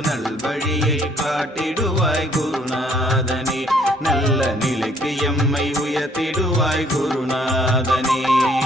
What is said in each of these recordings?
நல்வழியை காட்டிடுவாய் குருநாதனே. நல்ல நிலைக்கு எம்மை உயர்த்திடுவாய் குருநாதனே.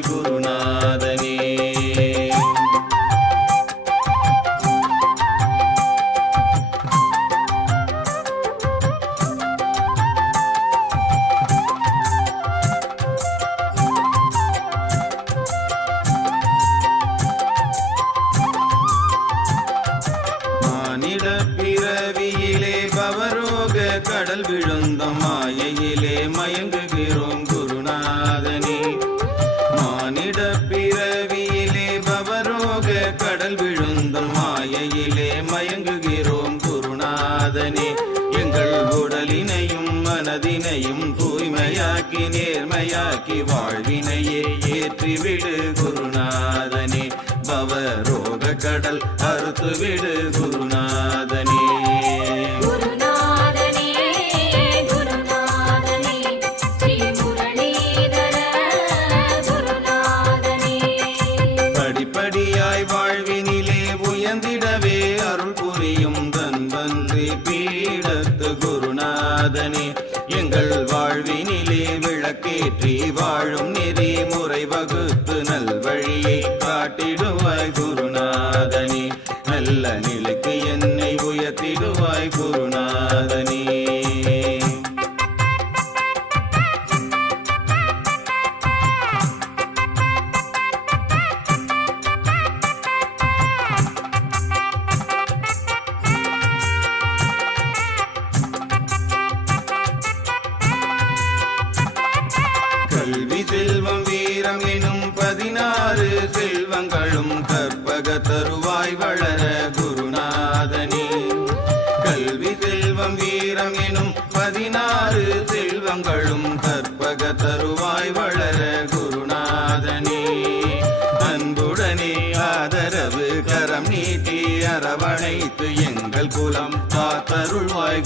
குருநாதனே ஆக்கி வாழ்வினையே ஏற்றிவிடு குருநாதனே. பவரோக கடல் அறுத்துவிடு குருநாத ஆயிரம் எனும் பதினாறு செல்வங்களும் கற்பக தருவாய் வளர குருநாதனே. கல்வி செல்வம் வீரம் எனும் பதினாறு செல்வங்களும் கற்பக தருவாய் வளர குருநாதனே. அன்புடனே ஆதரவு கரம் நீட்டி அரவணைத்து எங்கள் குலம் காத்தருள்வாய்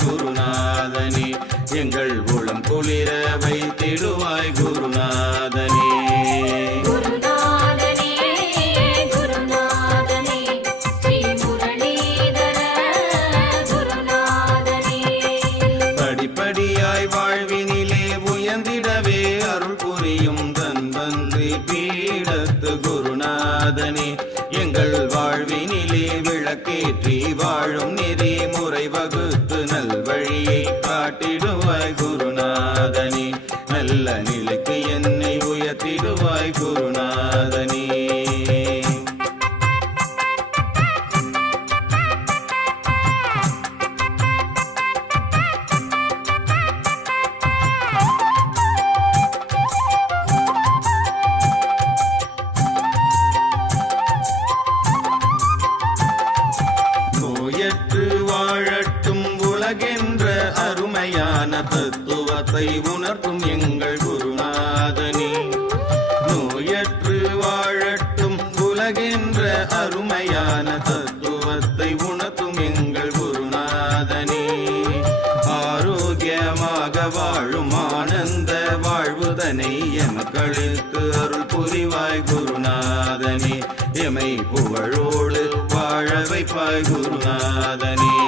எமக்களித்து அருள் புரிவாய் குருநாதனே. எமை புகழோடு வாழ வைப்பாய் குருநாதனே.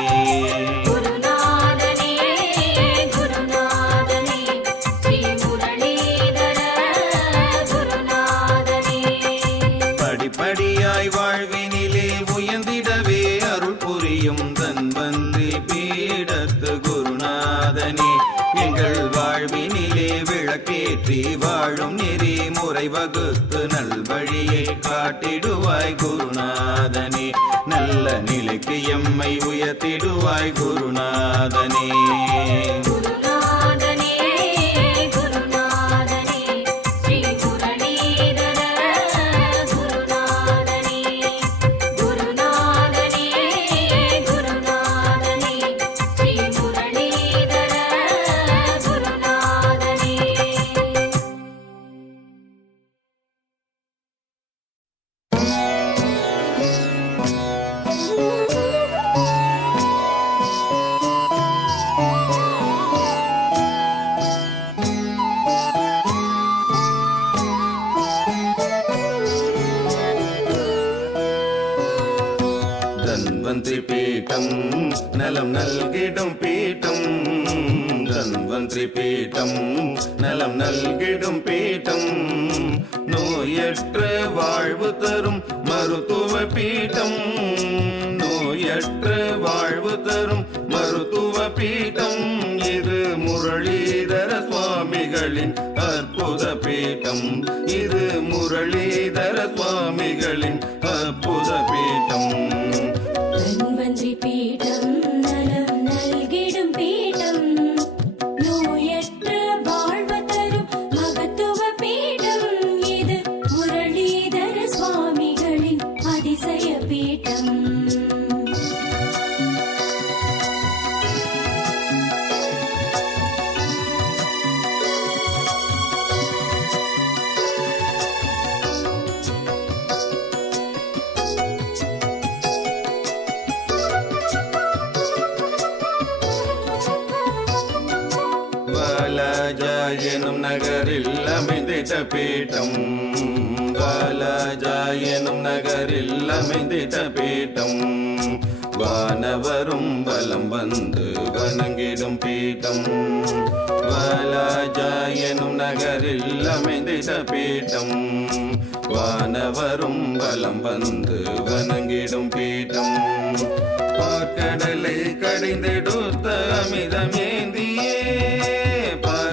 நம்பி வாழும் நெறிமுறை வகுத்து நல்வழியை காட்டிடுவாய் குருநாதனே. நல்ல நிலைக்கு எம்மை உயர்த்திடுவாய் குருநாதனே. பீட்டம் நலம் நல்கிடும் பீட்டம் தன்வந்திரி பீட்டம் நலம் நல்கிடும் பீட்டம். நோயற்ற வாழ்வு தரும் மருத்துவ பீட்டம் நோயற்ற வாழ்வு தரும் மருத்துவ பீட்டம். இது முரளிதர சுவாமிகளின் அற்புத பீட்டம் இது முரளிதர சுவாமிகளின் அற்புத பீட்டம். எனும் நகரில் அமைந்திட்ட பீட்டம். வாலாஜா எனும் நகரில் அமைந்திட்ட பீட்டம். வானவரும் வலம் வந்து வணங்கிடும் பீட்டம். வாலாஜா எனும் நகரில் அமைந்திட்ட பீட்டம். வானவரும் வலம் வந்து வணங்கிடும் பீட்டம். பார்க்கடலை கடைந்தெடுத்த அமிதமேந்தி